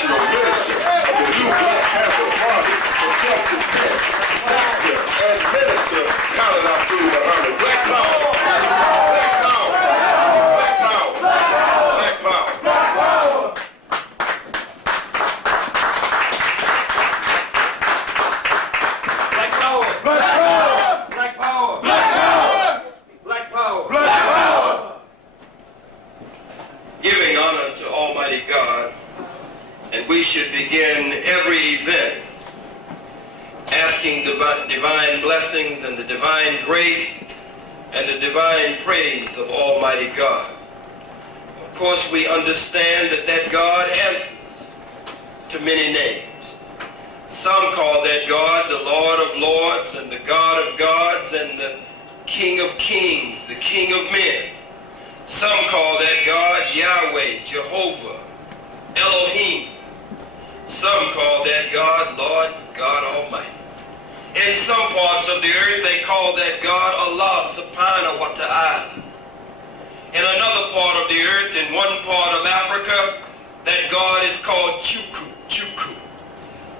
National Minister of the new Black Panther Party for self-defense, Dr. and Minister Khalid Muhammad. Black power! Black power! Black power! Black power! Black power! Black power! Black power! Black power! Black power! Black power! Black power! Giving honor to Almighty God, and we should begin every event asking divine blessings and the divine grace and the divine praise of Almighty God. Of course, we understand that God answers to many names. Some call that God the Lord of Lords and the God of Gods and the King of Kings, the King of Men. Some call that God Yahweh, Jehovah, Elohim. Some call that God Lord God Almighty. In some parts of the earth, they call that God Allah Subhanahu wa Ta'ala. In another part of the earth, in one part of Africa, that God is called Chuku, Chuku.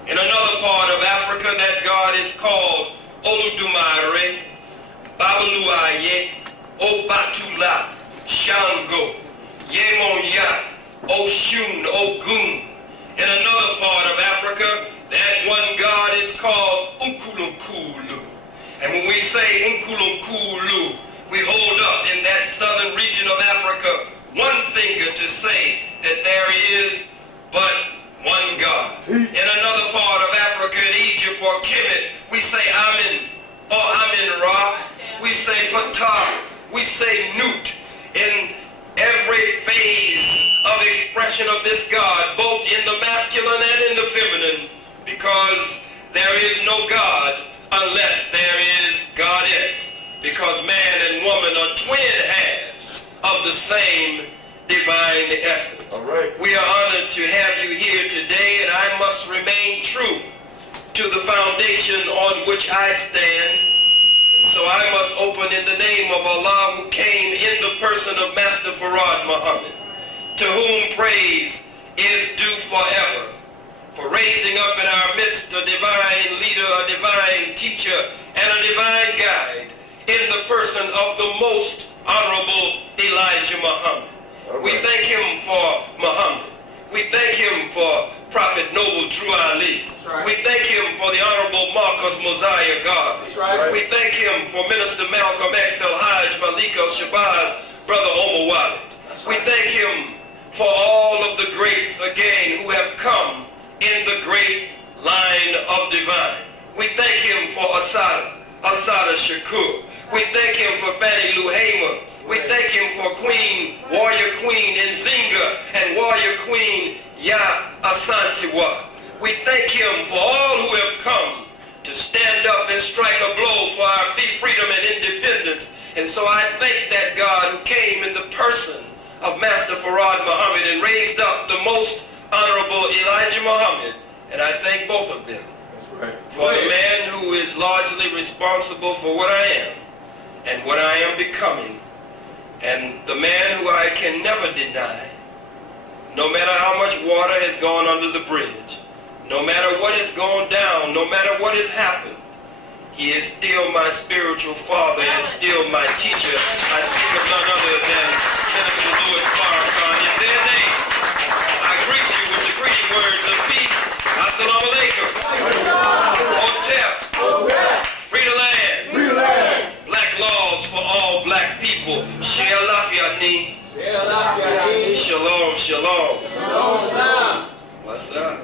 In another part of Africa, that God is called Oludumare, Babaluaye, Obatula, Shango, Yemonya, Oshun, Ogun. In another part of Africa, that one God is called Unkulunkulu. And when we say Unkulunkulu, we hold up in that southern region of Africa one finger to say that there is but one God. In another part of Africa, in Egypt or Kemet, we say Amin or Amin Ra. We say Ptah. We say Nut. In every phase of expression of this God, both in the masculine and in the feminine, because there is no God unless there is Goddess, because man and woman are twin halves of the same divine essence. All right. We are honored to have you here today, and I must remain true to the foundation on which I stand. So I must open in the name of Allah, who came in the person of Master Farad Muhammad, to whom praise is due forever, for raising up in our midst a divine leader, a divine teacher, and a divine guide in the person of the most honorable Elijah Muhammad. Right. We thank him for Muhammad. We thank him for Prophet Noble Drew Ali. Right. We thank him for the Honorable Marcus Mosiah Garvey. Right. We thank him for Minister Malcolm X. El Hajj Malik El Shabazz, Brother Omar Walid. We thank him for all of the greats, again, who have come in the great line of divine. We thank him for Asada Shakur. We thank him for Fannie Lou Hamer. We thank him for Warrior Queen Nzinga and Warrior Queen Ya Asantewa. We thank him for all who have come to stand up and strike a blow for our freedom and independence. And so I thank that God who came in the person of Master Farad Muhammad and raised up the most honorable Elijah Muhammad. And I thank both of them for the man who is largely responsible for what I am and what I am becoming, and the man who I can never deny, no matter how much water has gone under the bridge, no matter what has gone down, no matter what has happened, he is still my spiritual father and still my teacher. I speak of none other than Minister Louis Farrakhan. In their name, I greet you with the greeting words of peace. Assalamu alaikum. Hotep. Free the land. Free the land. Black laws for all black people. Share Lafayette. Shalom, shalom. What's up?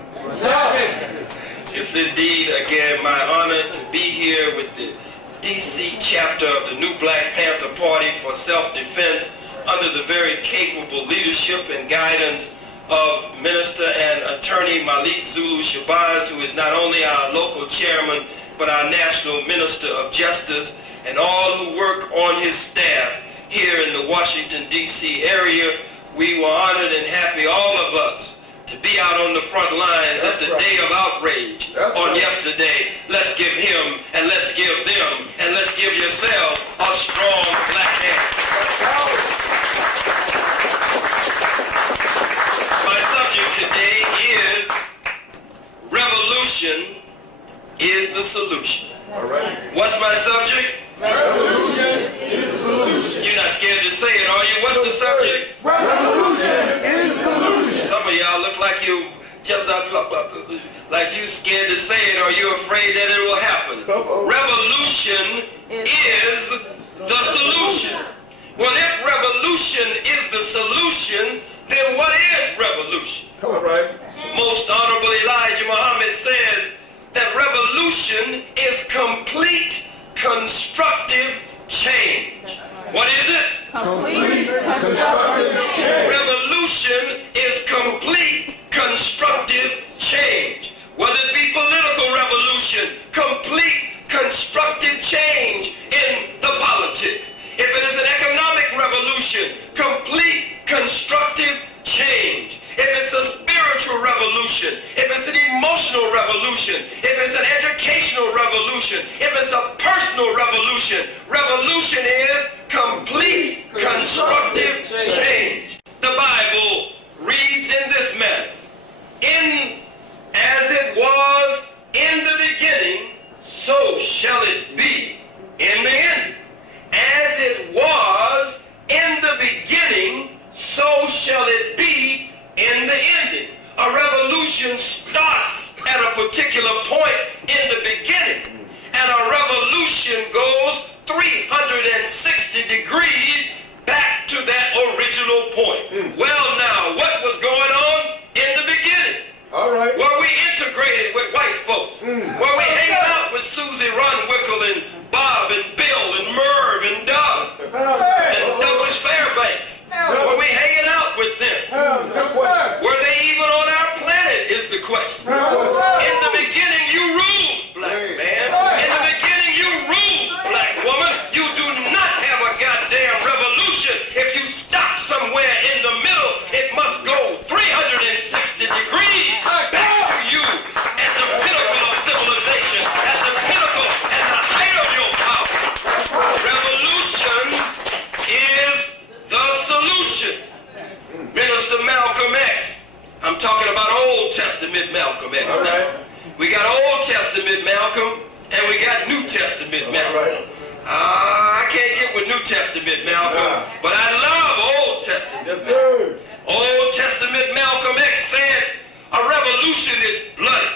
It's indeed, again, my honor to be here with the D.C. chapter of the new Black Panther Party for self-defense under the very capable leadership and guidance of Minister and Attorney Malik Zulu Shabazz, who is not only our local chairman, but our National Minister of Justice, and all who work on his staff here in the Washington, D.C. area. We were honored and happy, all of us, to be out on the front lines at the day of outrage on yesterday. Let's give him, and let's give them, and let's give yourselves a strong black hand. My subject today is revolution is the solution. All right. What's my subject? Revolution is the solution. You're not scared to say it, are you? What's the subject? Revolution is the solution. Some of y'all look like you just like you scared to say it, or you're afraid that it will happen. Revolution is the solution. Well, if revolution is the solution, then what is revolution? All right. Most Honorable Elijah Muhammad says that revolution is complete constructive change. What is it? Complete constructive change. Revolution is complete constructive change. Whether it be political revolution, complete constructive change in the politics. If it is an economic revolution, complete constructive change. If it's a spiritual revolution, if it's an emotional revolution, if it's an educational revolution, if it's a personal revolution, revolution is complete constructive change. The Bible reads in this manner: as it was in the beginning, so shall it be in the end. As it was in the beginning, so shall it be in the ending. A revolution starts at a particular point in the beginning, and a revolution goes 360 degrees back to that original point. Well, now, what was going on in the beginning? All right. Were we integrated with white folks? Were we hanging out with Susie Runwickle and Bob and Bill and Merv and Doug and Douglas Fairbanks? Were we hanging out with them? Were they even on our planet is the question. In the beginning you ruled, black man. In the beginning you ruled, black woman. You do not have a goddamn revolution. If you stop somewhere in the middle, it must go 360 degrees back to you at the pinnacle of civilization, at the pinnacle, at the height of your power. Revolution is the solution. Minister Malcolm X. I'm talking about Old Testament Malcolm X now. Right. We got Old Testament Malcolm and we got New Testament Malcolm. Right. I can't get with New Testament Malcolm, but I love Old Testament. Yes, sir. Old Testament Malcolm X said a revolution is bloody.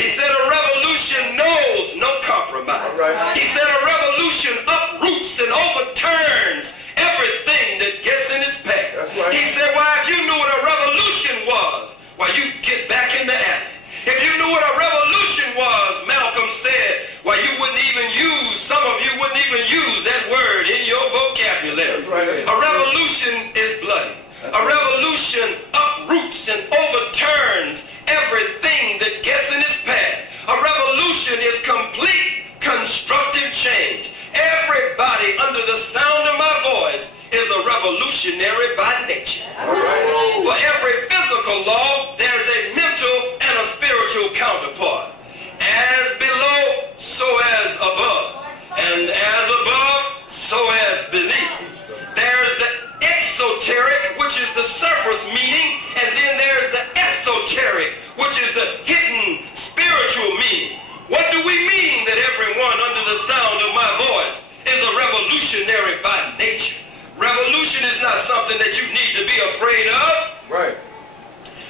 He said a revolution knows no compromise. Right. He said a revolution uproots and overturns everything that gets in its path. That's right. He said, why, if you knew what a revolution was, why, you'd get back in the alley. If you knew what a revolution was, Malcolm said, why, you wouldn't even use, some of you wouldn't even use that word in your vocabulary. That's right. A revolution is bloody. A revolution uproots and overturns everything that gets in its path. A revolution is complete constructive change. Everybody under the sound of my voice is a revolutionary by nature. For every physical law, there's a mental and a spiritual counterpart. As below, so as above. And as above, so as beneath. There's the exoteric, which is the surface meaning, and then there's the esoteric, which is the hidden spiritual meaning. What do we mean that everyone under the sound of my voice is a revolutionary by nature? Revolution is not something that you need to be afraid of. Right.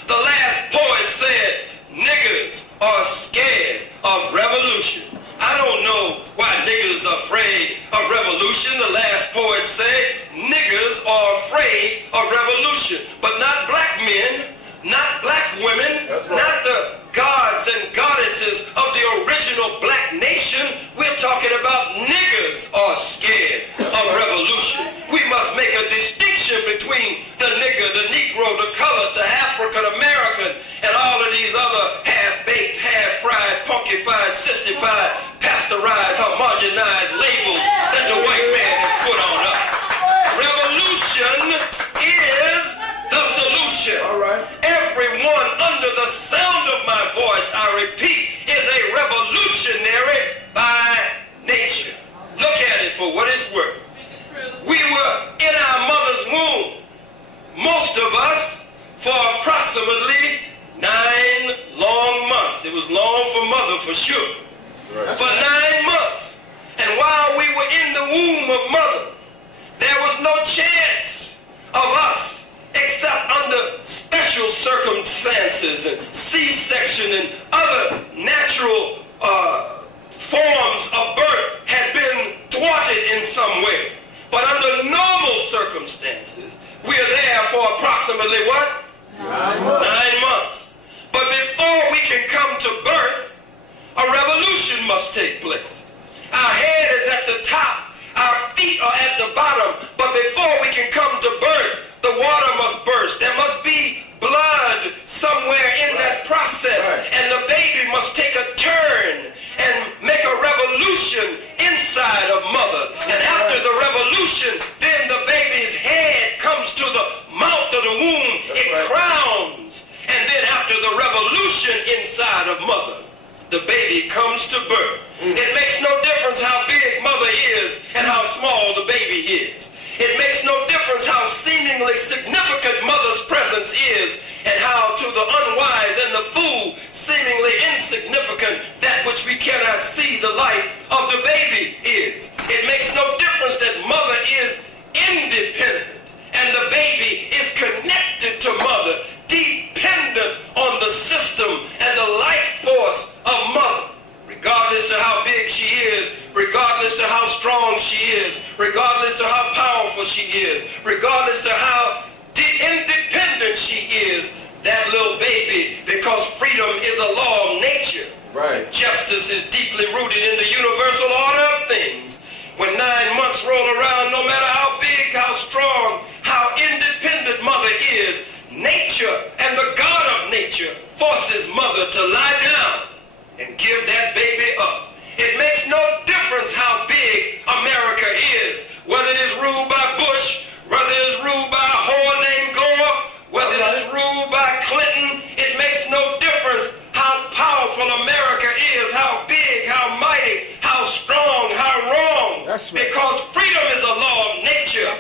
The last poet said, niggas are scared of revolution. I don't know why niggas are afraid of revolution. The last poet said, niggas are afraid of revolution. But not black men, not black women, not the gods and goddesses of the original black nation. We're talking about niggas are scared of revolution. We must make a distinction between the nigger, the Negro, the colored, the African American, and all of these other half-baked, half-fried, punkified, sistified, pasteurized, homogenized labels that the white man has put on us. Revolution is the solution. All right. Everyone under the sound of my voice, I repeat, is a revolutionary by nature. Look at it for what it's worth. We were in our mother's womb, most of us, for approximately 9 long months. It was long for mother for sure. Right. For 9 months. And while we were in the womb of mother, there was no chance of us except under special circumstances and C-section and other natural forms of birth had been thwarted in some way. But under normal circumstances, we are there for approximately what? 9 months. But before we can come to birth, a revolution must take place. Our head is at the top, our feet are at the bottom, but before we can come to birth, the water must burst. There must be blood somewhere in that process, and the baby must take a turn and make a revolution inside of mother. And after the revolution, then the baby's head comes to the mouth of the womb, it crowns, and then after the revolution inside of mother, the baby comes to birth. It makes no difference how big mother is and how small the baby is. It makes no difference how seemingly significant mother's presence is and how to the unwise and the fool seemingly insignificant that which we cannot see the life of the baby is. It makes no difference that mother is independent and the baby is connected to mother, dependent on the system and the life force of mother. Regardless to how big she is, regardless to how strong she is, regardless to how powerful she is, regardless to how independent she is, that little baby, because freedom is a law of nature. Right. Justice is deeply rooted in the universal order of things. When 9 months roll around, no matter how big, how strong, how independent mother is, nature and the God of nature forces mother to lie down and give that baby up. It makes no difference how big America is, whether it is ruled by Bush, whether it is ruled by a whore named Gore, whether it is ruled by Clinton. It makes no difference how powerful America is, how big, how mighty, how strong, how wrong. That's right. Because freedom is a law of nature.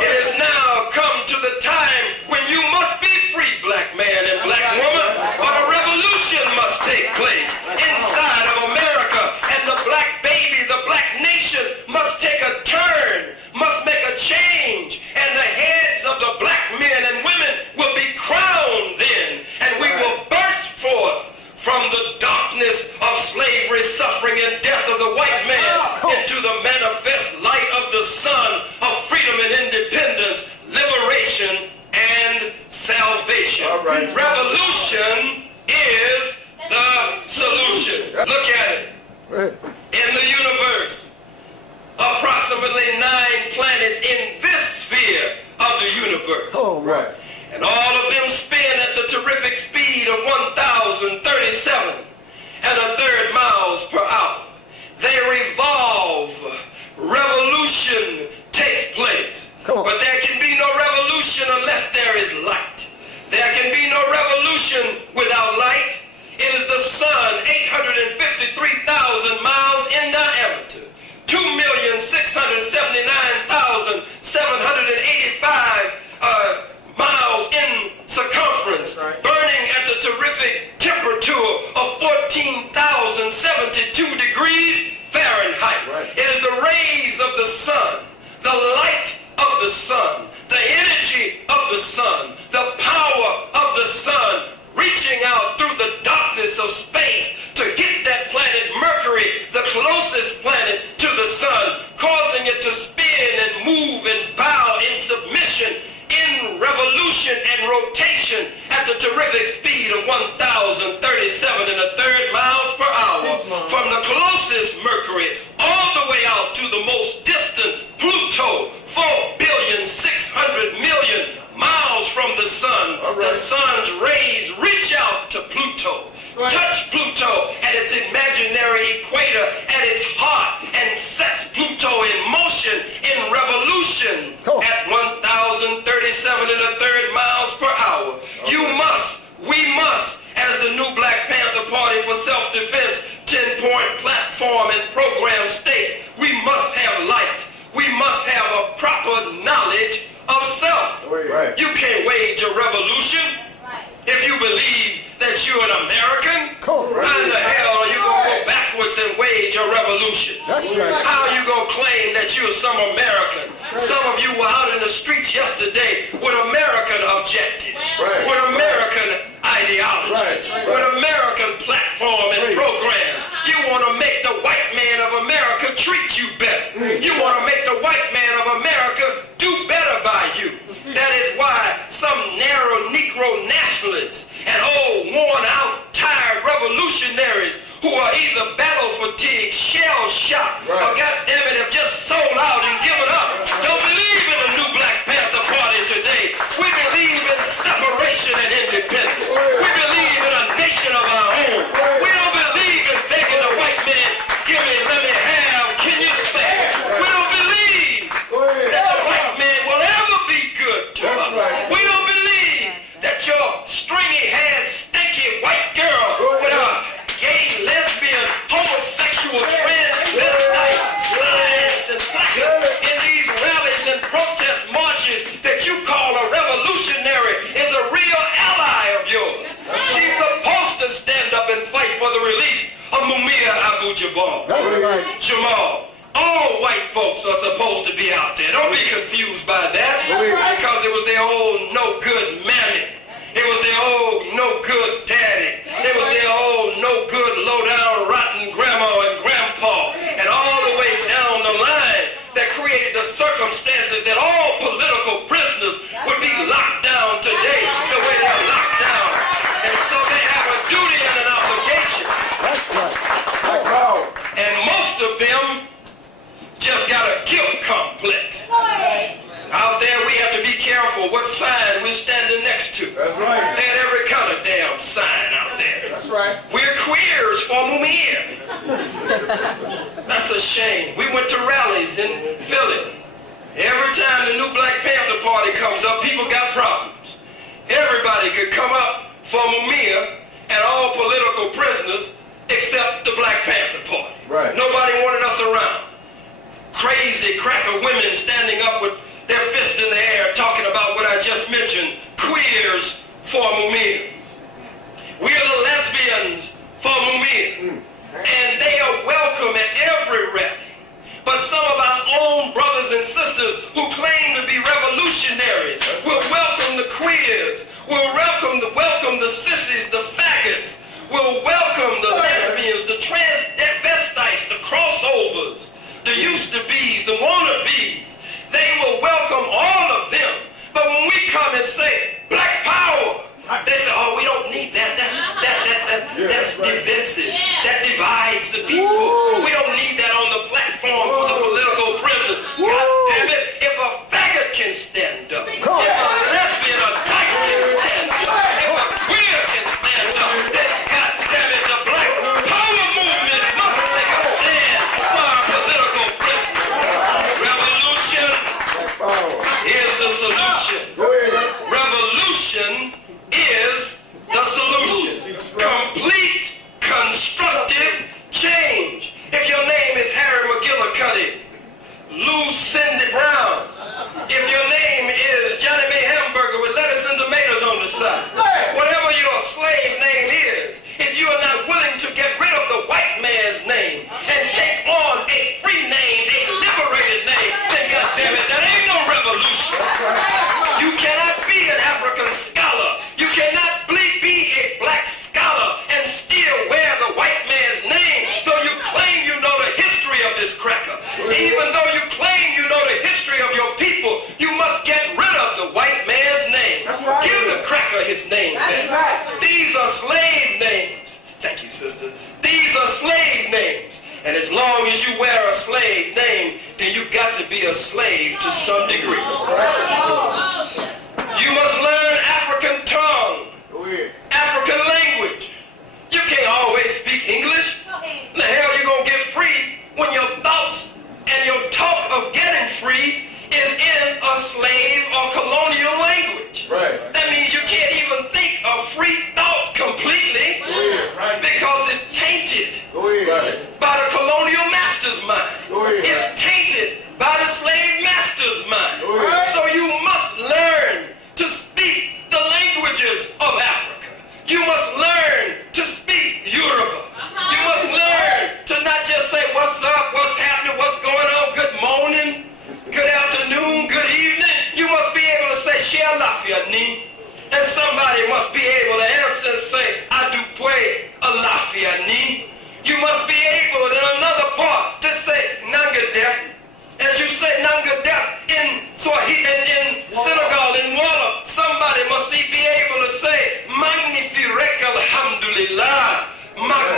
It has now come to the time when you must be free, black man and black woman, but a revolution must take place inside of America, and the black baby, the black nation must take a turn, must make a change, and the heads of the black men and women will be crowned then, and we will burst forth from the darkness of slavery, suffering, and death of the white man into the manifest light of the sun of freedom and independence, liberation, and salvation. All right. Revolution is the solution. Look at it. In the universe, approximately 9 planets in this sphere of the universe. Oh, right. And all of them spin at the terrific speed of 1,037 1/3 miles per hour. They revolve. Revolution takes place. But there can be no revolution unless there is light. There can be no revolution without light. It is the sun, 853,000 miles in diameter, 2,679,785 miles in circumference, burning at the terrific temperature of 14,072 degrees Fahrenheit. It is the rays of the sun, the light of the sun, the energy of the sun, the power of the sun, reaching out through the darkness of space to hit that planet Mercury, the closest planet to the sun, causing it to spin and move and bow in submission, in revolution and rotation at the terrific speed of 1,037 1/3 miles per hour, from the closest Mercury all the way out to the most distant Pluto, 4,600,000,000 miles from the sun. The sun's rays reach out to Pluto, touch Pluto at its imaginary equator, at its heart, and sets Pluto in motion, in revolution at 1,037 1/3 miles per hour. You must, we must, as the new Black Panther Party for Self-Defense 10-point platform and program states, we must have light. We must have a proper knowledge of self. You can't wage a revolution if you believe that you're an American? Correct. How in the hell are you going to go backwards and wage a revolution? That's right. How are you going to claim that you're some American? Some of you were out in the streets yesterday with American objectives, Right. with American ideology, Right. with American platform and program. You want to make the white man of America treat you better. You want to make the white man of America do better by you. That is why some narrow Negro nationalists and old, worn-out, tired revolutionaries who are either battle-fatigued, shell-shocked, or goddammit have just sold out and given up. Don't believe in the new Black Panther Party today. We believe in separation and independence. We believe in a nation of our own. We don't believe in begging the white man, give me, let me have, can you spare? We don't believe that the white man will ever be good to us. We don't believe that your stringy-haired, stinky white girl with a gay, lesbian, homosexual, transvestite signs and placards in these rallies and protest marches that you call a revolutionary is a real ally of yours. She's supposed to stand up and fight for the release of Mumia Abu-Jamal. That's right. Jamal. All white folks are supposed to be out there. Don't be confused by that. Because it was their old no-good mammy. It was their old no-good daddy. It was their old no-good low-down rotten grandma and grandpa. And all the way down the line that created the circumstances that all political prisoners would be locked down today the way they're locked down. And so they have a duty and an obligation. That's right. That's right. And most of them just got a guilt complex. Out there we have to be careful what sign we're standing next to. That's right. They had every kind of damn sign out there. That's right. We're queers for Mumia. That's a shame. We went to rallies in Philly. Every time the new Black Panther Party comes up, people got problems. Everybody could come up for Mumia and all political prisoners except the Black Panther Party. Right. Nobody wanted us around. Crazy cracker women standing up with their fists in the air talking about what I just mentioned, queers for Mumia. We're the lesbians for Mumia. And they are welcome at every rally. But some of our own brothers and sisters who claim to be revolutionaries will welcome the queers, will welcome the sissies, the faggots, will welcome the lesbians, the transvestites, the crossovers, the used-to-bes, the wanna-bes. They will welcome all of them. But when we come and say, Black Power, they say, oh, we don't need that. That's divisive. That divides the people. We don't need that on the platform for the political prison. God damn it, if a faggot can stand up, if a lesbian or dyke can stand up, if a queer can stand up, then God damn it, the Black Power movement must take a stand for our political prisoners. Revolution is the solution. Revolution is the solution. Complete, constructive change. If your name is Harry McGillicuddy, Lou Cindy Brown, if your name is Johnny May Hamburger with lettuce and tomatoes on the side, whatever your slave name is, if you are not willing to get rid of the white man's name and take on a free name, a liberated name, then goddammit, that ain't no revolution. You cannot be an African scholar. You cannot be a black scholar and still wear the white man's name, though you claim you know the history of this cracker. Even though you claim you know the history of your people, you must get rid of the white man's name. Give the cracker his name back. These are slave names. Thank you, sister. These are slave names. And as long as you wear a slave name, then you got to be a slave to some degree. You must learn African tongue, African language. You can't always speak English. The hell you gonna get free when your thoughts and your talk of getting free is in a slave or colonial language. Right. That means you can't even think a free thought completely because it's tainted by the colonial master's mind. It's tainted by the slave master's mind. So you must learn to speak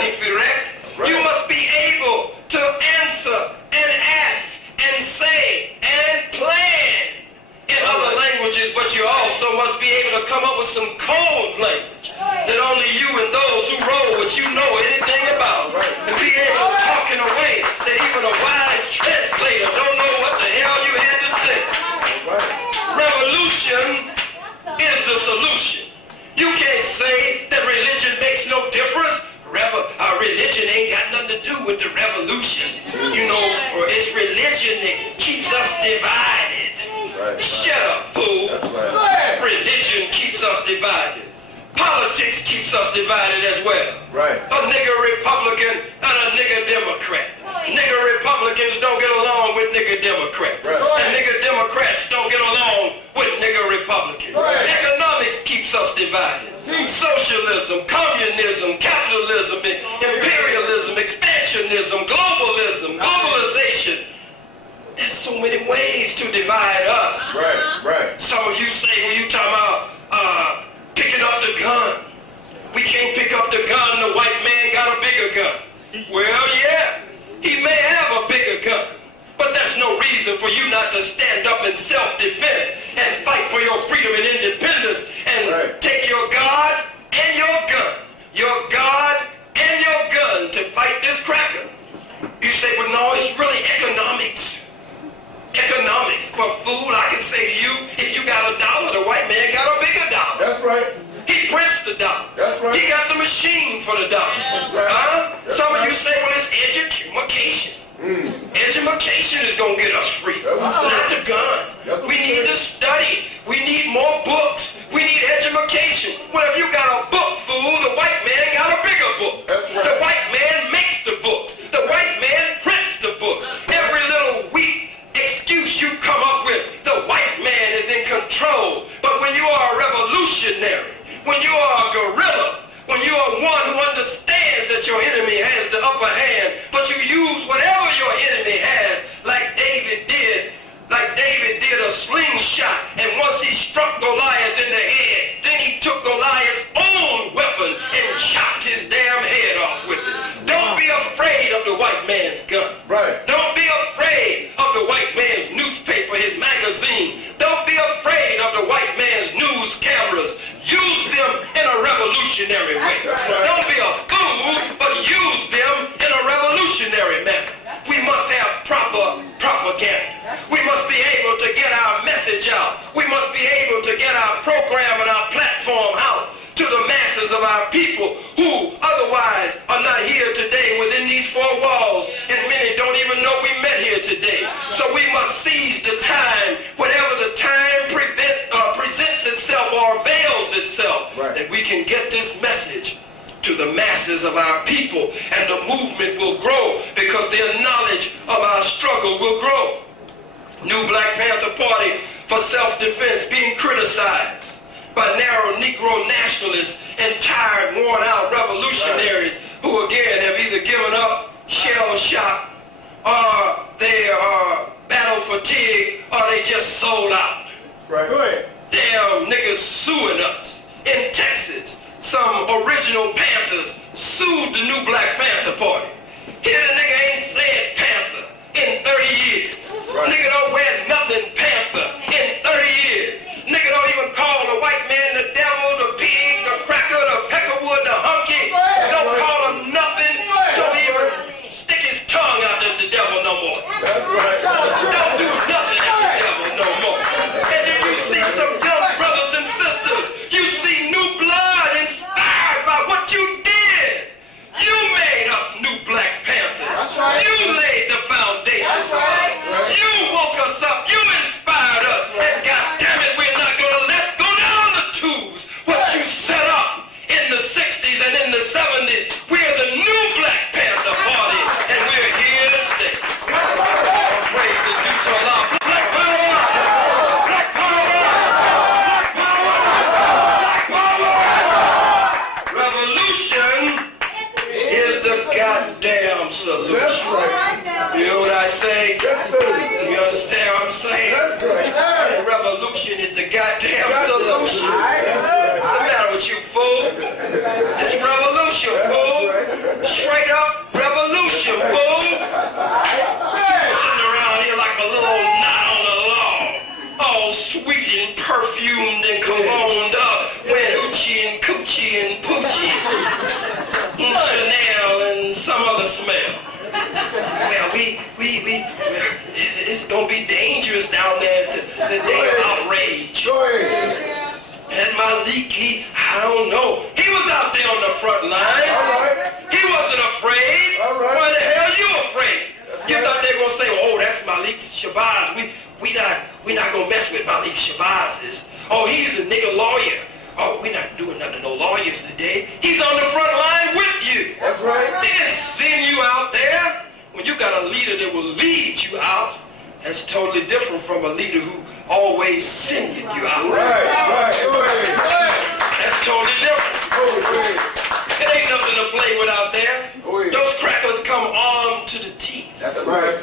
You must be able to answer and ask and say and plan in other languages, but you also must be able to come up with some code language that only you and those who roll with you know anything about, and be able to talk in a way that even a wise translator don't know what the hell you had to say. Revolution is the solution. You can't say that religion makes no difference. Our religion ain't got nothing to do with the revolution. You know, or it's religion that keeps us divided. Shut up, fool. Religion keeps us divided. Politics keeps us divided as well. A nigger Republican and a nigger Democrat. Nigger Republicans don't get along with nigger Democrats. And nigger Democrats don't get along with nigger Republicans. Economics keeps us divided. Socialism, communism, capitalism, imperialism, expansionism, globalism, globalization. There's so many ways to divide us. Some of you say, well, you talking about picking up the gun. We can't pick up the gun. The white man got a bigger gun. Well, yeah, he may have a bigger gun, but that's no reason for you not to stand up in self-defense and fight for your freedom and independence and take your God and your God and your gun to fight this cracker. You say, well, no, it's really economics. Economics. Well, fool, I can say to you, if you got a dollar, the white man got a bigger dollar. That's right. He prints the dollars. That's right. He got the machine for the dollars. That's right. Some of you say, well, it's education. Education is going to get us free, not the gun. We need to study. We need more books. We need education. Well, if you got a book, fool, the white man got a bigger book. The white man makes the books. The white man prints the books. Every little weak excuse you come up with, the white man is in control. But when you are a revolutionary, when you are a guerrilla, when you are one who understands that your enemy has the upper hand, but you use whatever your enemy has, like David did a slingshot, and once he struck Goliath in the head, then he took Goliath's own weapon and chopped his damn head off with it. Don't be afraid of the white man's gun. Don't be afraid of the white man's newspaper, his magazine. Don't be afraid of the white man's news cameras. Use them in a revolutionary way. Don't be a fool, but use them in a revolutionary manner. We must have proper propaganda. We must be able to get our message out. We must be able to get our program and our platform out to the masses of our people who otherwise are not here today within these four walls, and many don't even know we met here today. So we must seize the time, whatever the time presents itself or avails itself, that we can get this message to the masses of our people, and the movement will grow because their knowledge of our struggle will grow. New Black Panther Party for self-defense being criticized by narrow Negro nationalists and tired, worn-out revolutionaries who again have either given up, shell-shocked, or they are battle fatigued, or they just sold out. Damn niggas suing us. In Texas, some original Panthers sued the New Black Panther Party. Here the nigga ain't said Panther in 30 years. Nigga don't wear nothing Panther in 30 years. Nigga don't even call the white man the devil, the pig, the cracker, the peckerwood, the hunky. Don't call him nothing. Don't even stick his tongue out at the devil no more. Don't do nothing at the devil no more. And then you see some young brothers and sisters. You see new blood inspired by what you did. You made us New Black Panthers. You laid the foundation for us. You woke us up. You inspired us. And goddamn it, we're not going to let go down the tubes. What you set up in the 60s and in the 70s, we're the New Black Panther Party, and we're here to stay. Praise is due to Allah. Black power! Black power! Black power! Black power! Revolution is the goddamn solution. You know what I say? You understand what I'm saying? And revolution is the goddamn solution. What's the matter with you, fool? It's revolution, fool. smell. Well, it's gonna be dangerous down there the day of outrage. Go ahead. And Malik, I don't know. He was out there on the front line. All right. He wasn't afraid. All right. Why the hell you afraid? That's You right. thought they were gonna say, oh, that's Malik Shabazz. We not gonna mess with Malik Shabazz. Oh, he's a nigga lawyer. Oh, we're not doing nothing to no lawyers today. He's on the front line with you. That's right. They didn't send you out there. When you got a leader that will lead you out, that's totally different from a leader who always sending you out. Right. Go ahead. That's totally different. Go ahead. It ain't nothing to play with out there. Go ahead. Those crackers come armed to the teeth. That's right.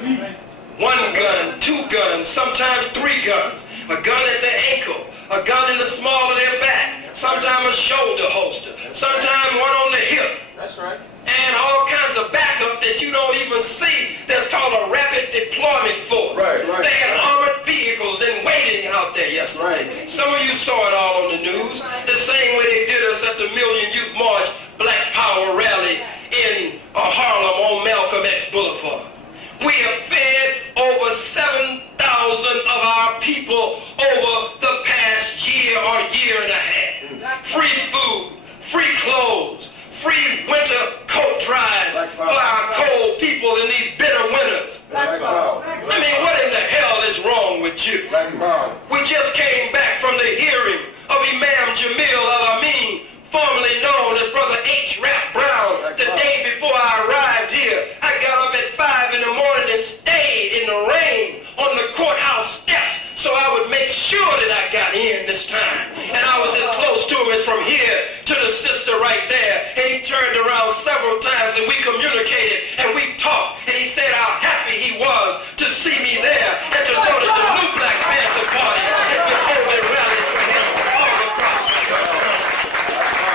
1 gun, 2 guns, sometimes 3 guns. A gun at their ankle, a gun in the small of their back, sometimes a shoulder holster, sometimes one on the hip. That's right. And all kinds of backup that you don't even see. That's called a rapid deployment force. Right. They had armored vehicles and waiting out there yesterday. Right. Some of you saw it all on the news. The same way they did us at the Million Youth March Black Power Rally in Harlem on Malcolm X Boulevard. We have fed over 7,000 of our people over the past year or year and a half. Free food, free clothes, free winter coat drives for our cold people in these bitter winters. Black power. I mean, what in the hell is wrong with you? Black power. We just came back from the hearing of Imam Jamil Al-Amin, formerly known as Brother H. Rap Brown. The day before I arrived here, I got up at 5 in the morning and stayed in the rain on the courthouse steps so I would make sure that I got in this time. And I was as close to him as from here to the sister right there. And he turned around several times and we communicated and we talked. And he said how happy he was to see me there and to know that the new Black Panther Party had been holding rallies for him all across the country.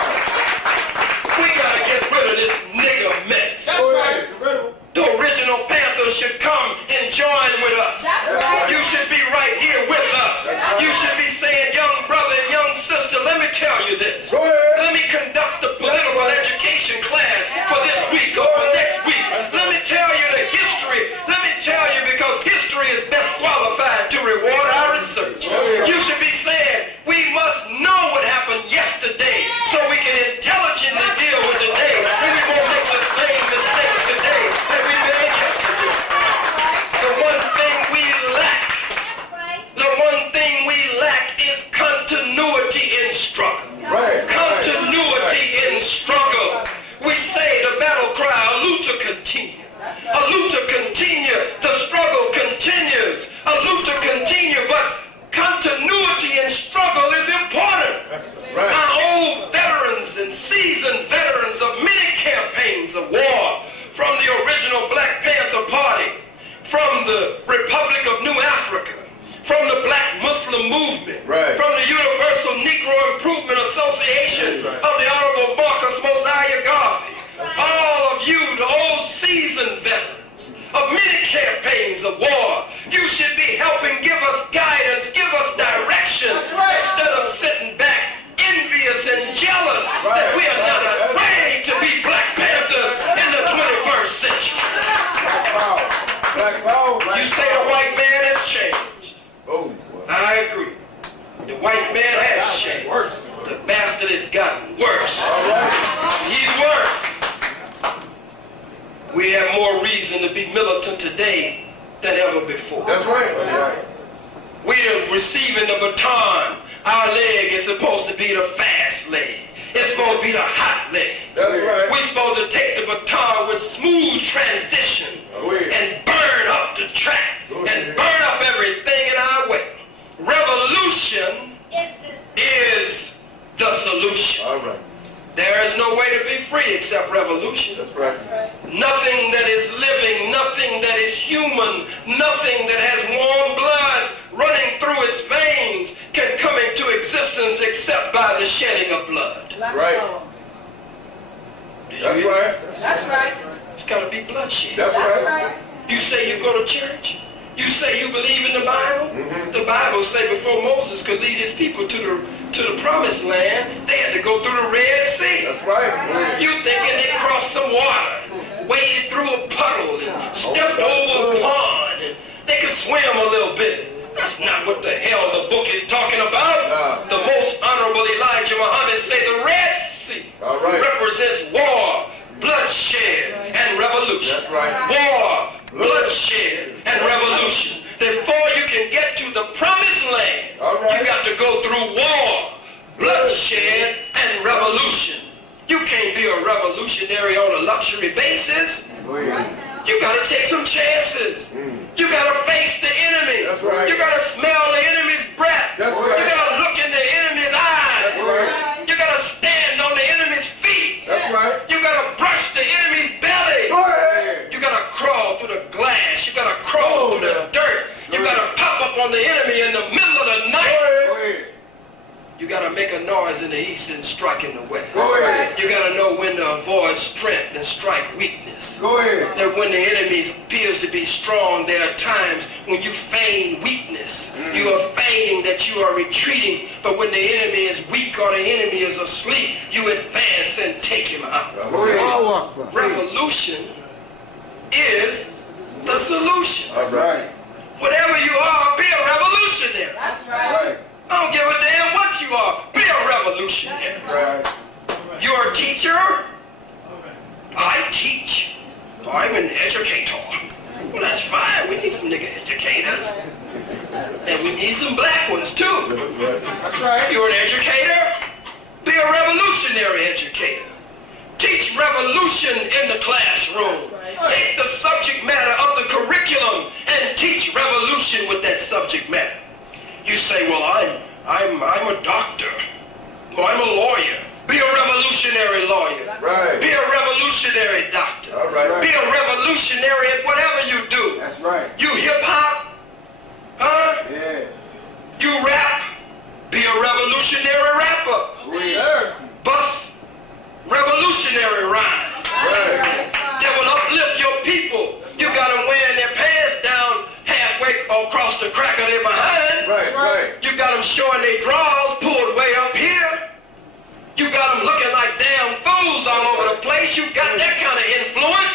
We gotta get rid of this nigger mess. That's right. The original Panthers should come and join with us. That's right. You should be right here with us. You should be saying, young brother and young sister, let me tell you this. Go ahead. Let me conduct the political education class for this week or for next week. Let me tell you the history. Let me tell you because history is best qualified to reward our research. You should be saying, we must know what happened yesterday so we can intelligently deal with today and we won't make the same mistakes today that we made yesterday. The one thing we lack is continuity in struggle. Right. Continuity in struggle. We say the battle cry, salute to continue. Salute to continue. The struggle continues. Salute to continue. But continuity in struggle is important. Right. Our old veterans and seasoned veterans of many campaigns of war, from the original Black Panther Party, from the Republic of New Africa, from the Black Muslim Movement, Right. from the Universal Negro Improvement Association That's right. of the Honorable Marcus Mosiah Garvey. All of you, the old seasoned veterans of many campaigns of war, you should be helping give us guidance, give us direction, instead of sitting back envious and jealous that we are not afraid to be Black Panthers in the 21st century. Black power. Black power. Black You say the white man has changed. Oh, I agree. The white man has changed. The bastard has gotten worse. He's worse. We have more reason to be militant today than ever before. that's right. That's right. We are receiving the baton. Our leg is supposed to be the fast leg. It's supposed to be the hot leg. That's right. We're supposed to take the baton with smooth transition and burn up the track and burn up everything in our way. Revolution is the solution. All right. There is no way to be free except revolution. That's right. Nothing that is living, nothing that is human, nothing that has warm blood running through its veins can come into existence except by the shedding of blood. Right. Did you That's hear? right. That's right. It's got to be bloodshed. That's That's right. right. You say you go to church. You say you believe in the Bible. The Bible say before Moses could lead his people to the promised land, they had to go through the Red Sea. That's right. You thinking they crossed some water, waded through through a puddle and stepped over a pond and they can swim a little bit. That's not what the hell the book is talking about. The most honorable Elijah Muhammad said the Red Sea represents war, bloodshed, and revolution. That's right. War, bloodshed, and revolution. Before you can get to the promised land, you got to go through war, bloodshed, and revolution. You can't be a revolutionary on a luxury basis. You got to take some chances. You got to face the enemy. That's right. You got to smell the enemy's breath. That's right. You got to look in the enemy's eyes. That's right. You got to stand on the enemy's feet. That's right. You got to brush the enemy's belly. Go ahead. You got to crawl through the glass. You got to crawl through the dirt. You got to pop up on the enemy in the middle of the night. Go ahead. You got to make a noise in the east and strike in the west. Go ahead. You got to know when to avoid strength and strike weakness. Go ahead. That when the enemy appears to be strong, there are times when you feign weakness. You are feigning that you are retreating, but when the enemy is weak or the enemy is asleep, you advance and take him out. Go ahead. Revolution is the solution. All right. Whatever you are, be a revolutionary. That's right. I don't give a damn what you are. Be a revolutionary. Right. You're a teacher. I teach. I'm an educator. Well, that's fine. We need some nigga educators. And we need some black ones, too. That's right. You're an educator. Be a revolutionary educator. Teach revolution in the classroom. Take the subject matter of the curriculum and teach revolution with that subject matter. You say, well, I'm a doctor. Well, I'm a lawyer. Be a revolutionary lawyer. Right. Be a revolutionary doctor. All right. Be a revolutionary at whatever you do. That's right. You hip hop, huh? Yeah. You rap. Be a revolutionary rapper. Sir. Bust revolutionary rhyme Right. that will uplift your people. You got them wearing their pants down halfway across the crack of their behind. Right. Right. You got them showing their drawers pulled way up here. You got them looking like damn fools all over the place. You got that kind of influence.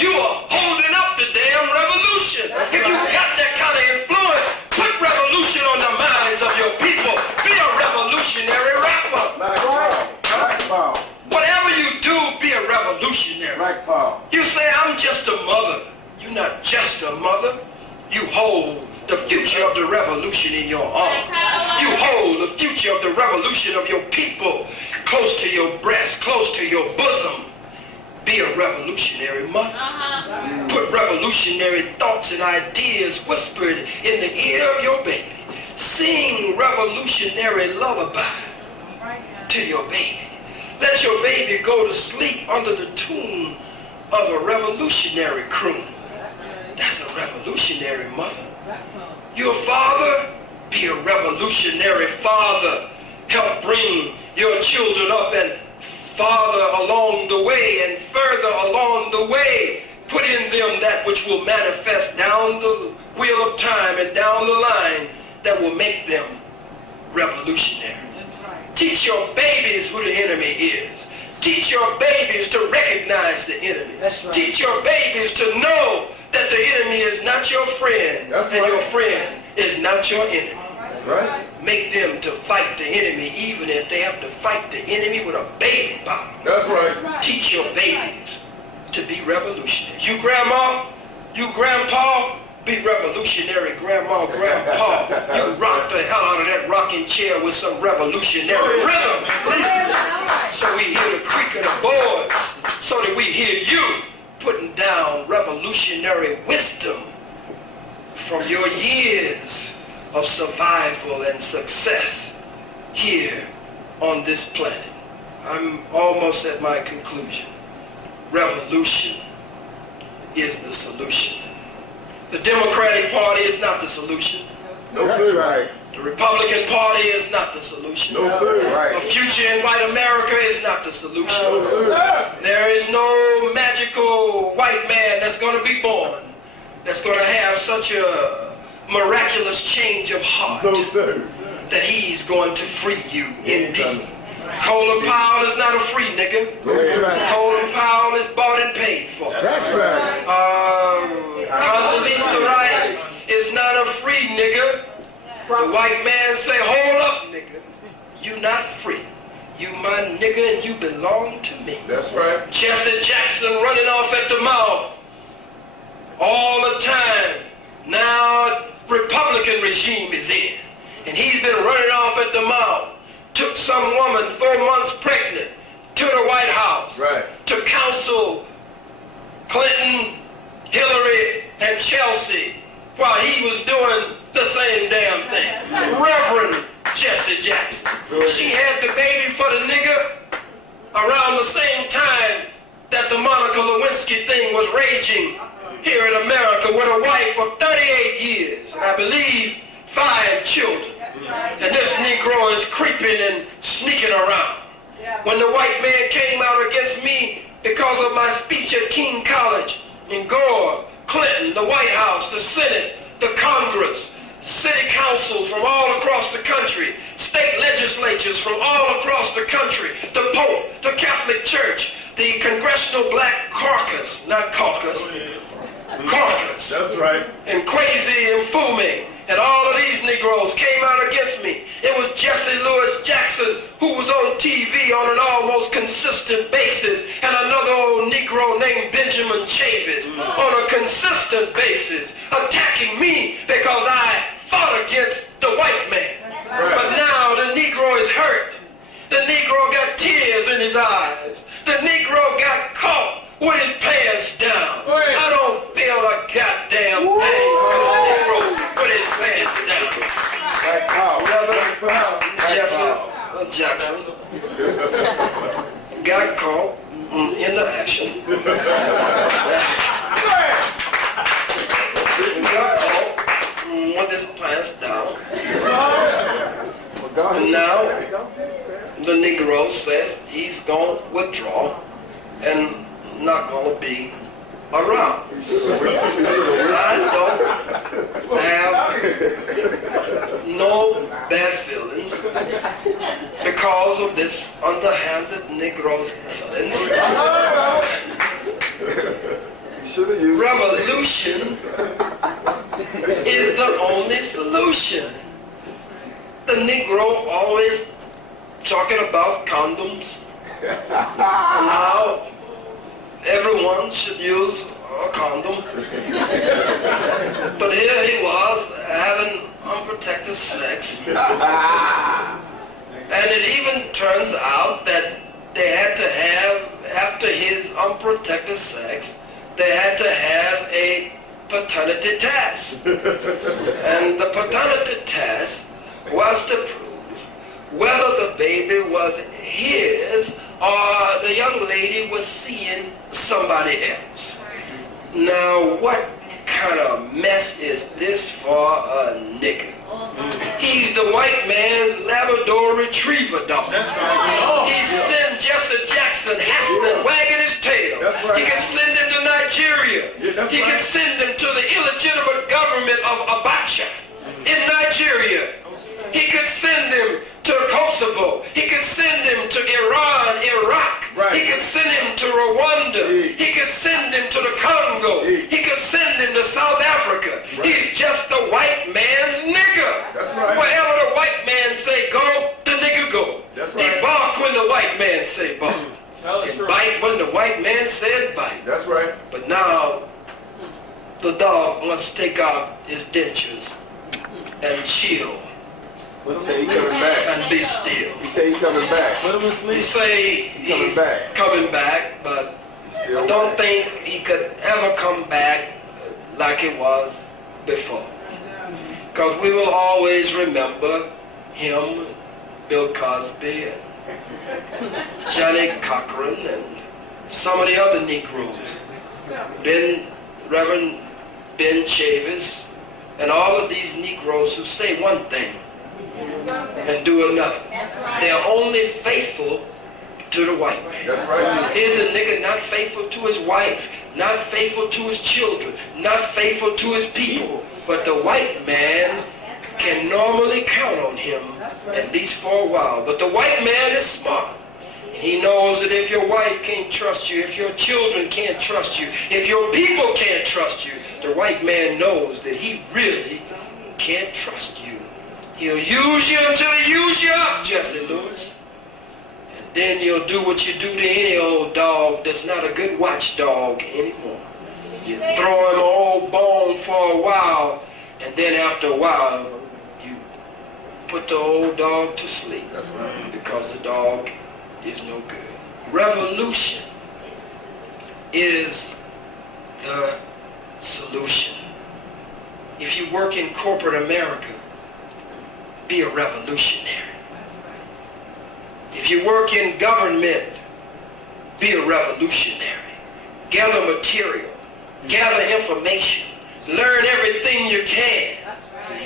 You are holding up the damn revolution. If you got that kind of influence, put revolution on the minds of your people. Be a revolutionary rapper. Black power. Black power. Whatever you do, be a revolutionary. Black power. You say, I'm just a mother. You're not just a mother. You hold the future of the revolution in your arms. You hold the future of the revolution of your people close to your breast, close to your bosom. Be a revolutionary mother. Put revolutionary thoughts and ideas whispered in the ear of your baby. Sing revolutionary lullaby to your baby. Let your baby go to sleep under the tune of a revolutionary croon. That's a revolutionary mother. Your father, be a revolutionary father. Help bring your children up and farther along the way and further along the way. Put in them that which will manifest down the wheel of time and down the line that will make them revolutionaries. Teach your babies who the enemy is. Teach your babies to recognize the enemy. That's right. Teach your babies to know that the enemy is not your friend. That's and right. your friend is not your enemy. Right. Make them to fight the enemy even if they have to fight the enemy with a baby bottle. That's right. Teach your babies to be revolutionaries. You grandma, you grandpa, be revolutionary grandma, grandpa. You rock the hell out of that rocking chair with some revolutionary rhythm. So we hear the creak of the boards, so that we hear you putting down revolutionary wisdom from your years of survival and success here on this planet. I'm almost at my conclusion. Revolution is the solution. The Democratic Party is not the solution. No, sir. Right. The Republican Party is not the solution. No, sir. A Right. future in white America is not the solution. No, sir. There is no magical white man that's going to be born that's going to have such a miraculous change of heart No, sir. that he's going to free you indeed. Colin Powell is not a free nigga. That's right. Colin Powell is bought and paid for. That's right. white man say, hold up, nigga. You not free. You my nigga and you belong to me. That's right. Jesse Jackson running off at the mouth all the time. Now Republican regime is in. And he's been running off at the mouth. Took some woman 4 months pregnant to the White House. Right. To counsel Clinton, Hillary, and Chelsea while he was doing the same damn thing. Reverend Jesse Jackson. She had the baby for the nigga around the same time that the Monica Lewinsky thing was raging here in America, with a wife of 38 years, and I believe 5 children. And this Negro is creeping and sneaking around. When the white man came out against me because of my speech at King College, in Gore, Clinton, the White House, the Senate, the Congress, city councils from all across the country, state legislatures from all across the country, the Pope, the Catholic Church, the Congressional Black Caucus, not caucus, caucus. That's right. And Kwesi and Fumi and all of these Negroes came out against me. It was Jesse Louis Jackson who was on TV on an almost consistent basis, and another old Negro named Benjamin Chavis on a consistent basis, attacking me because I fought against the white man. Right. But now the Negro is hurt. The Negro got tears in his eyes. The Negro got caught with his pants down. I don't feel a goddamn thing for the Negro with his pants down. Black power. Jackson got caught in the action. Got caught with his pants down. And now the Negro says he's going to withdraw and not going to be around. I don't have no bad feelings because of this underhanded Negro's dealings. Revolution is the only solution. The Negro always talking about condoms and how everyone should use a condom. But here he was having unprotected sex. And it even turns out that they had to have, after his unprotected sex, they had to have a paternity test. And the paternity test was to prove whether the baby was his or the young lady was seeing somebody else. Now, what kind of mess is this for a nigga? He's the white man's Labrador Retriever dog. That's right. He sent Jesse Jackson hassling, wagging his tail. That's right. He can send him to Nigeria. That's He can right. send him to the illegitimate government of Abacha in Nigeria. He could send him to Kosovo. He could send him to Iran, Iraq. Right. He could send him to Rwanda. He could send him to the Congo. He could send him to South Africa. Right. He's just the white man's nigga. That's right. Wherever the white man say go, the nigga go. That's He right. bark when the white man say bark. And bite when the white man says bite. That's right. But now, the dog must take out his dentures and chill He say he coming back. and be still. He say he coming back. Put him in He sleep. say coming he's back. coming back, but I don't think he could ever come back like it was before. Because we will always remember him, Bill Cosby, and Johnny Cochran, and some of the other Negroes, Reverend Ben Chavis, and all of these Negroes who say one thing and do another. They're only faithful to the white man. That's right. Here's a nigga not faithful to his wife, not faithful to his children, not faithful to his people. But the white man can normally count on him, at least for a while. But the white man is smart. He knows that if your wife can't trust you, if your children can't trust you, if your people can't trust you, the white man knows that he really can't trust you. He'll use you until he uses you up, Jesse Lewis. And then you'll do what you do to any old dog that's not a good watchdog anymore. You throw him an old bone for a while, and then after a while, you put the old dog to sleep. Because the dog is no good. Revolution is the solution. If you work in corporate America, be a revolutionary. If you work in government, be a revolutionary. Gather material, gather information, learn everything you can.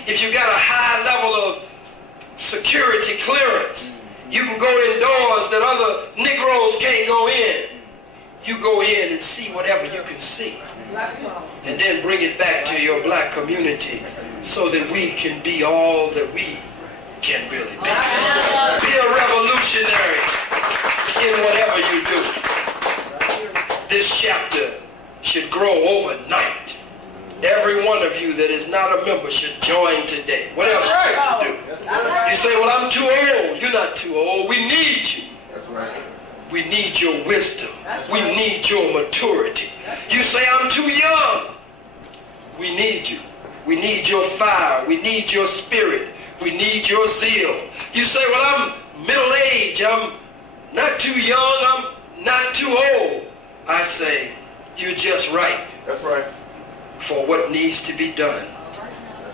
If you got a high level of security clearance, you can go indoors that other Negroes can't go in. You go in and see whatever you can see. And then bring it back to your black community so that we can be all that we can really be. Be a revolutionary in whatever you do. This chapter should grow overnight. Every one of you that is not a member should join today. What else you got to do? You say, well, I'm too old. You're not too old. We need you. That's right. We need your wisdom. We need your maturity. You say, I'm too young. We need you. We need your fire. We need your spirit. We need your zeal. You say, well, I'm middle-aged. I'm not too young. I'm not too old. I say, you're just right. That's right. For what needs to be done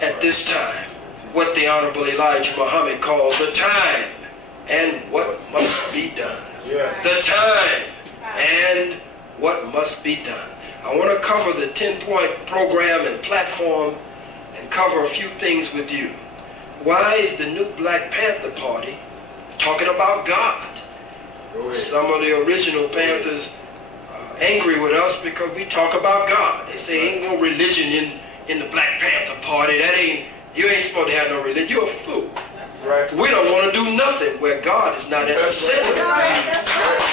at this time. What the Honorable Elijah Muhammad calls the time and what must be done. Yes. The time and what must be done. I want to cover the 10-point program and platform and cover a few things with you. Why is the new Black Panther Party talking about God? Some of the original Panthers are angry with us because we talk about God. They say ain't no religion in the Black Panther Party. You ain't supposed to have no religion. You're a fool. Right. We don't want to do nothing where God is not at the center.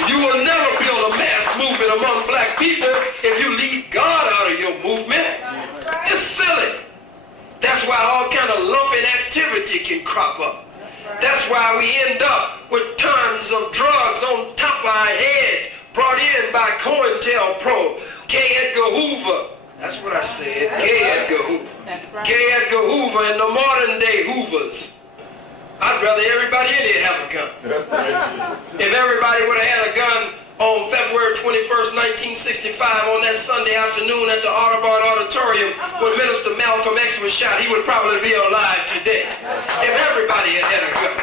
You will never build a mass movement among black people if you leave God out of your movement. It's silly. That's why all kind of lumping activity can crop up. That's why we end up with tons of drugs on top of our heads brought in by COINTELPRO, K. Edgar Hoover. That's what I said, K. Edgar Hoover. K. Edgar Hoover and the modern day Hoovers. I'd rather everybody in here have a gun. If everybody would have had a gun on February 21st, 1965, on that Sunday afternoon at the Audubon Auditorium when Minister Malcolm X was shot, he would probably be alive today. If everybody had had a gun.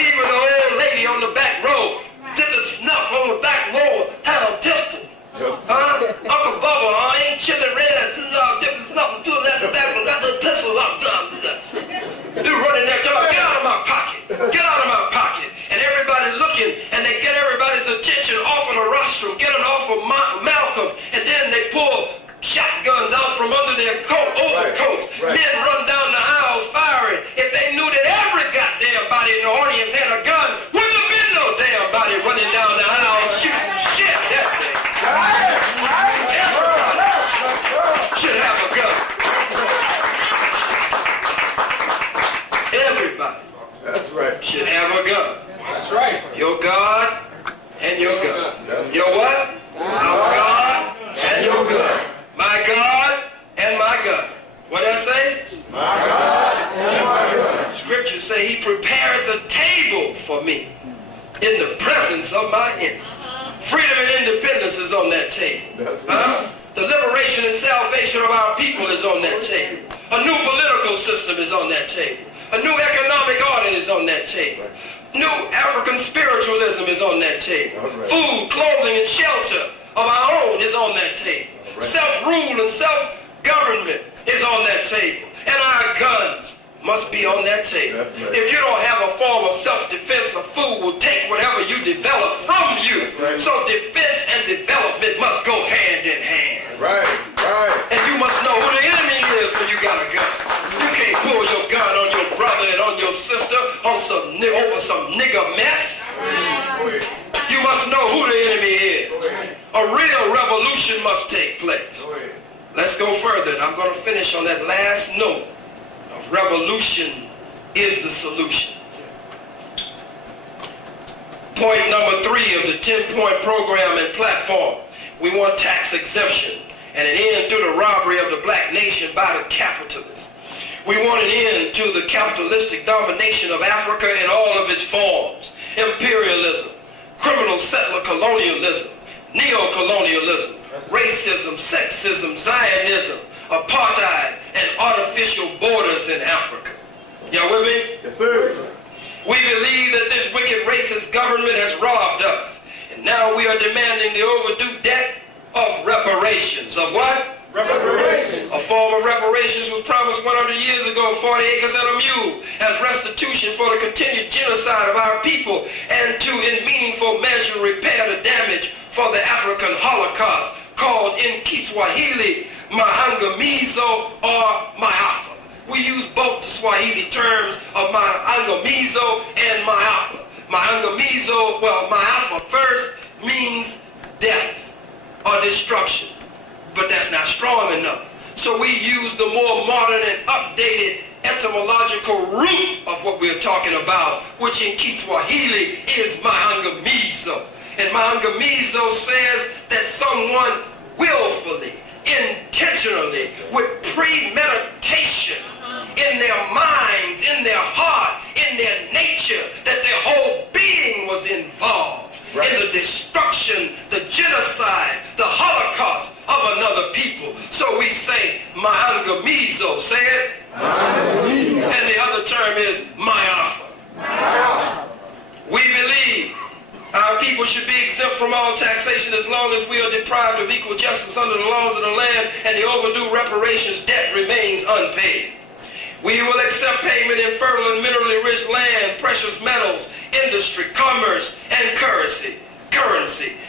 Even the old lady on the back row, did the snuff on the back row, had a pistol. Huh? Uncle Bubba, ain't chili red, dipping snuff, doing that, got the pistol up. They're running there, tell her, get out of my pocket. Get out of my pocket. And everybody looking, and they get everybody's attention off of the rostrum, get them off of Malcolm, and then they pull shotguns out from under their overcoats. Right. Men run down the aisles firing. If they knew that every goddamn body in the audience had a gun, wouldn't have been no damn body running down the aisles shooting shit that day. Everybody should have a gun. Everybody That's right. should have a gun. That's right. Your God and your gun. Your what? Our God and your gun. My God and my gun. What did I say? My God and my God. Scriptures say he prepared the table for me in the presence of my enemies. Freedom and independence is on that table. The liberation and salvation of our people is on that table. A new political system is on that table. A new economic order is on that table. New African spiritualism is on that table. Food, clothing, and shelter of our own is on that table. Self-rule and self-government is on that table. And our guns must be on that table. If you don't have a form of self-defense, a fool will take whatever you develop from you. So defense and development must go hand in hand. Right. And you must know who the enemy is when you got a gun. You can't pull your gun on your brother and on your sister on over some nigger mess. You must know who the enemy is. A real revolution must take place. Let's go further. And I'm going to finish on that last note of revolution is the solution. Point number 3 of the 10-point program and platform. We want tax exemption and an end to the robbery of the black nation by the capitalists. We want an end to the capitalistic domination of Africa in all of its forms. Imperialism, criminal settler colonialism, neo-colonialism, racism, sexism, Zionism, apartheid, and artificial borders in Africa. Y'all with me? Yes, sir. We believe that this wicked racist government has robbed us. And now we are demanding the overdue debt of reparations. Of what? Reparations. A form of reparations was promised 100 years ago, 40 acres and a mule, as restitution for the continued genocide of our people and to, in meaningful measure, repair the damage for the African Holocaust, called in Kiswahili, maangamizo or maafa. We use both the Swahili terms of maangamizo and maafa. Maangamizo, well, maafa first means death or destruction, but that's not strong enough. So we use the more modern and updated etymological root of what we're talking about, which in Kiswahili is maangamizo. And maangamizo says that someone willfully, intentionally, with premeditation in their minds, in their heart, in their nature, that their whole being was involved in the destruction, the genocide, the Holocaust of another people. So we say maangamizo, say it. Maangamizo. And the other term is maafa. We believe our people should be exempt from all taxation as long as we are deprived of equal justice under the laws of the land and the overdue reparations debt remains unpaid. We will accept payment in fertile and minerally rich land, precious metals, industry, commerce, and currency.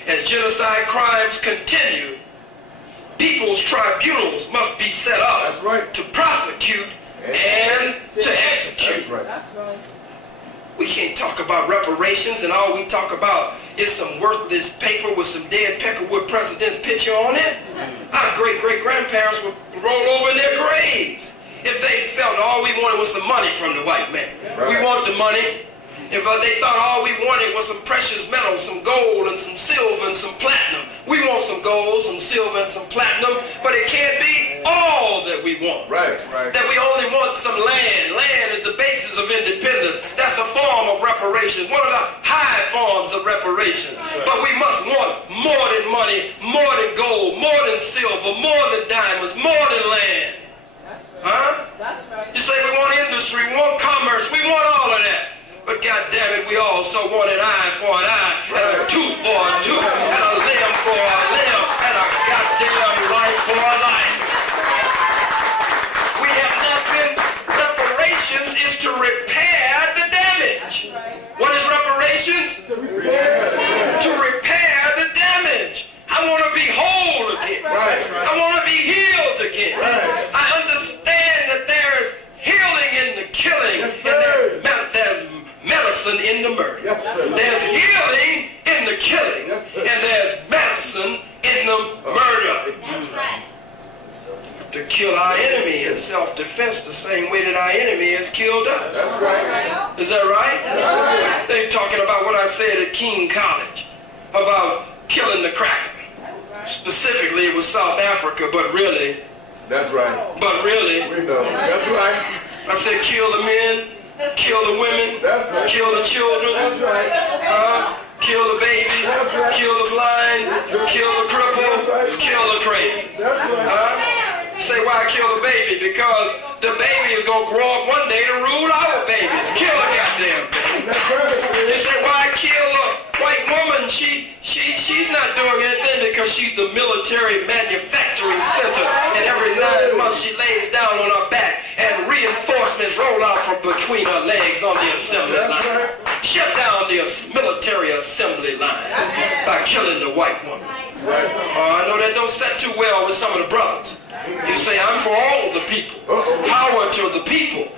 As genocide crimes continue, people's tribunals must be set up to prosecute and to execute. That's right. We can't talk about reparations and all we talk about is some worthless paper with some dead Peckerwood president's picture on it. Our great-great-grandparents would roll over in their graves if they felt all we wanted was some money from the white man. We want the money. If they thought all we wanted was some precious metals, some gold and some silver and some platinum. We want some gold, some silver and some platinum, but it can't be all that we want. Right. That we only want some land. Land is the basis of independence. That's a form of reparations, one of the high forms of reparations. But we must want more than money, more than gold, more than silver, more than diamonds, more than land. Huh? That's right. You say we want industry, we want commerce, we want all of that. But God damn it, we also want an eye for an eye, and a tooth for a tooth, and a limb for a limb, and a goddamn life for a life. We have nothing. Reparations is to repair the damage. What is reparations? To repair the damage. I want to be whole again. I want to be healed again. I understand that there is healing in the killing, and there's medicine in the murder. There's healing in the killing, and there's medicine in the murder. That's right. To kill our enemy in self-defense the same way that our enemy has killed us. That's right. Is that right? That's right. They're talking about what I said at King College about killing the cracker. Specifically, it was South Africa, but really. That's right. But really. We know. That's right. I said kill the men, kill the women, That's right. kill the children, That's right. kill the babies, That's right. kill the blind, kill the cripple, That's right. kill the crazy. That's right. Say why kill the baby? Because the baby is going to grow up one day to rule our babies. Kill a goddamn baby. That's right. You say why kill a white woman? She's not doing anything because she's the military manufacturing center, and every 9 months she lays down on her back and reinforcements roll out from between her legs on the assembly line. Shut down the military assembly line by killing the white woman. I know that don't set too well with some of the brothers. You say, I'm for all the people. Power to the people.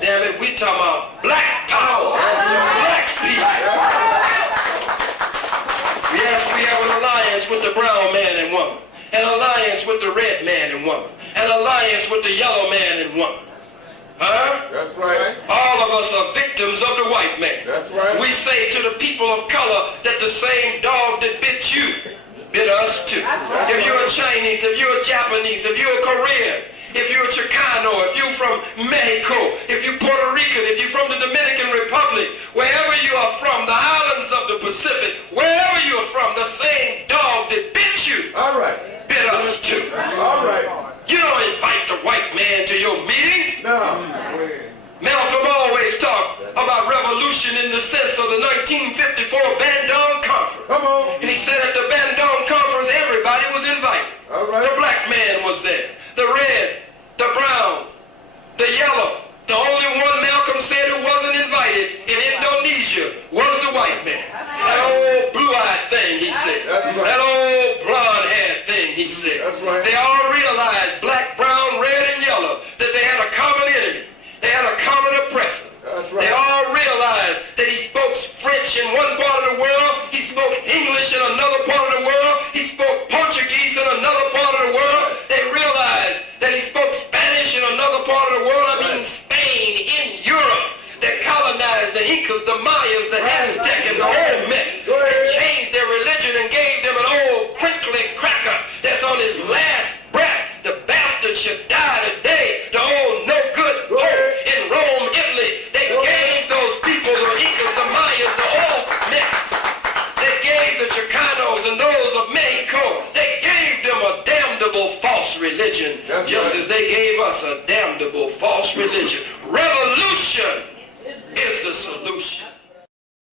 Damn it, we talking about black power to black people. Yes, we have an alliance with the brown man and woman, an alliance with the red man and woman, an alliance with the yellow man and woman. Huh? That's right. All of us are victims of the white man. That's right. We say to the people of color that the same dog that bit you bit us too. If you're a Chinese, if you're a Japanese, if you're a Korean, if you're a Chicano, if you're from Mexico, if you're Puerto Rican, if you're from the Dominican Republic, wherever you are from, the islands of the Pacific, wherever you're from, the same dog that bit you All right. bit us too. All right. You don't invite the white man to your meetings. Now, Malcolm always talked about revolution in the sense of the 1954 Bandung Conference. come on. And he said at the Bandung Conference, everybody was invited. All right. The black man was there, the red, the brown, the yellow. The only one Malcolm said who wasn't invited in Indonesia was the white man. That old blue-eyed thing, he said. That's right. That old blonde-haired thing, he said. That's right. They all realized, black, brown, red, and yellow, that they had a common enemy. They had a common oppressor. That's right. They all realized that he spoke French in one part of the world, he spoke English in another part of the world, he spoke Portuguese in another part of the world. They realized that he spoke Spanish in another part of the world. I mean Spain, in Europe, that colonized the Incas, the Mayas, the Aztec, and the Olmec. They changed their religion and gave them an old crinkly cracker that's on his last breath. The bastard should die today. The old no good pope in Rome, Italy. They gave those people, the Incas, the Mayas, the Olmec. They gave the Chicanos and those of Mexico, they gave them a damnable false religion, That's just right. as they gave us a damnable false religion. Revolution is the solution.